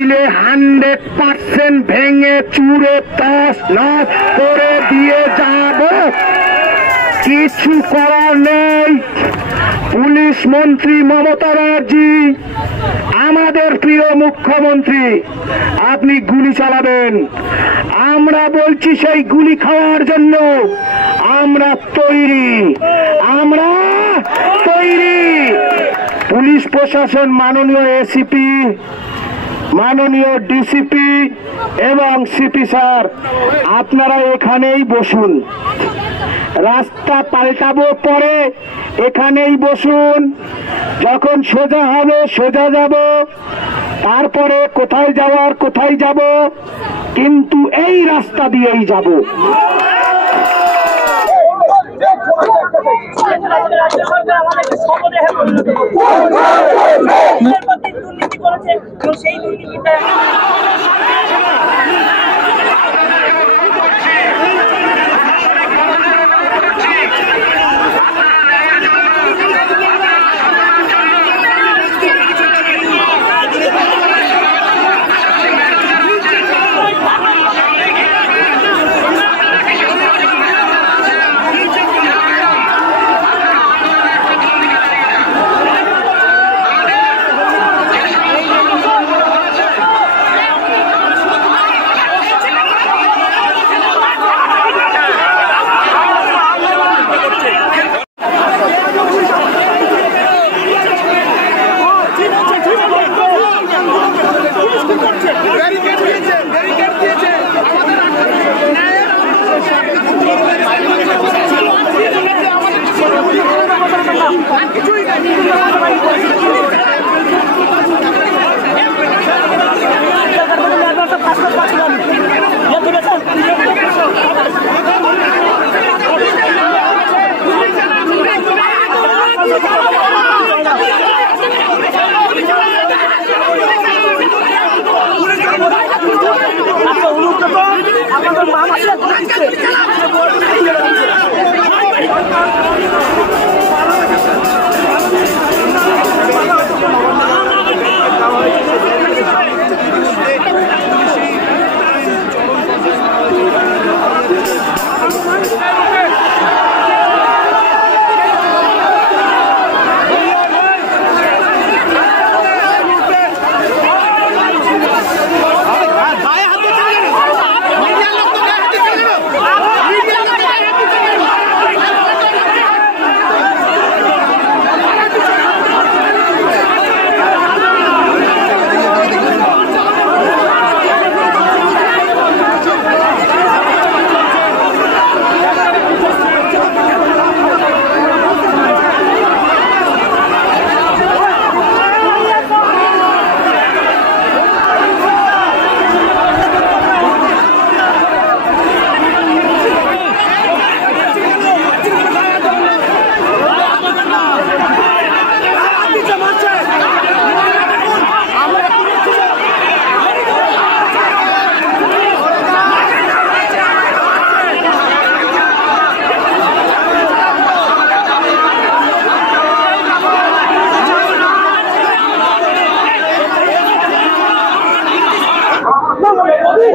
100% ভেঙে চুরে তস নস করে দিয়ে যাব। কিছু করার নেই। পুলিশ মন্ত্রী মমতা ব্যানার্জি, আমাদের প্রিয় মুখ্যমন্ত্রী, আপনি গুলি চালাবেন। আমরা বলছি সেই গুলি খাওয়ার জন্য আমরা তৈরি, আমরা তৈরি। পুলিশ প্রশাসন, মাননীয় এসিপি, মাননীয় ডিসিপি এবং সিপি স্যার, আপনারা এখানেই বসুন। রাস্তা পাল্টাবো পরে, এখানেই বসুন। যখন সোজা হবে সোজা যাব, তারপরে কোথায় যাওয়ার কোথায় যাব, কিন্তু এই রাস্তা দিয়েই যাব। দুর্নীতি করেছে, সেই দুর্নীতিটা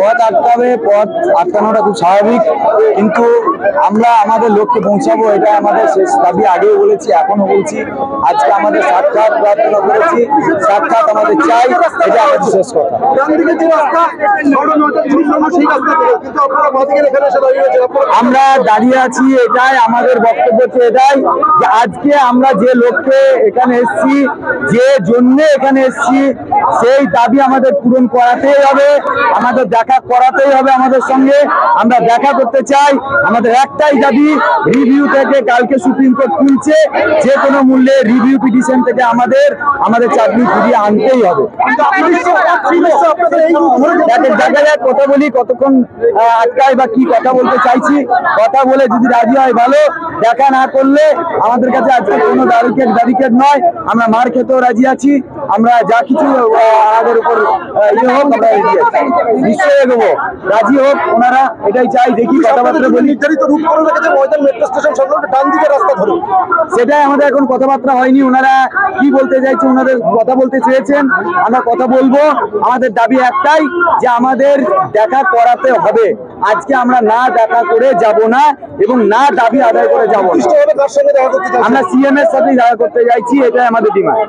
পথ আটকাবে, পথ আটকানোটা খুব স্বাভাবিক, কিন্তু আমরা আমাদের লক্ষ্যে পৌঁছাবো, এটা আমাদের শেষ দাবি। আগেও বলেছি, এখনো বলছি। আজকে আমাদের সাক্ষাৎ প্রার্থনা করেছি, সাক্ষাৎ আমাদের চাই, এটা আমাদের শেষ কথা। আমরা দাঁড়িয়ে আছি, এটাই আমাদের বক্তব্য হচ্ছে এটাই যে আজকে আমরা যে লক্ষ্যে এখানে এসেছি, যে জন্য এখানে এসেছি, সেই দাবি আমাদের পূরণ করাতেই হবে, আমাদের দেখা করাতেই হবে আমাদের সঙ্গে। আমরা দেখা করতে চাই। আমাদের একটাই দাবি, রিভিউ থেকে কালকে সুপ্রিম কোর্ট তুলছে, যে কোনো মূল্যে রিভিউ পিটিশন থেকে আমাদের চাকরি ফিরিয়ে আনতেই হবে। দেখা যাক, কথা বলি, কতক্ষণ আটকায় বা কি কথা বলতে চাইছি। কথা বলে যদি রাজি হয় ভালো, দেখা না করলে আমাদের কাছে আজকে কোনো ব্যারিকেড নয়, আমরা মার খেতেও রাজি আছি। আমরা যা কিছু আমাদের উপর ইয়ে হোক, আমরা নিশ্চয়ই এগোবো, রাজি হোক ওনারা, এটাই চাই। দেখি কথাবার্তা বলি। নির্ধারিত রুট করে রেখেছে ময়দান মেট্রো স্টেশন সংলগ্ন ডান দিকে রাস্তা ধরে, সেটাই আমাদের এখন কথাবার্তা হয়নি। ওনারা কি বলতে চাইছে, ওনাদের কথা বলতে চেয়েছেন, আমরা কথা বলবো। আমাদের দাবি একটাই যে আমাদের দেখা করাতে হবে। আজকে আমরা না দেখা করে যাব না এবং না দাবি আদায় করে যাব না। নির্দিষ্টভাবে কার সঙ্গে দেখা করতে চাইছেন? আমরা সিএম এর সাথে দেখা করতে যাইছি, এটাই আমাদের ডিমান্ড।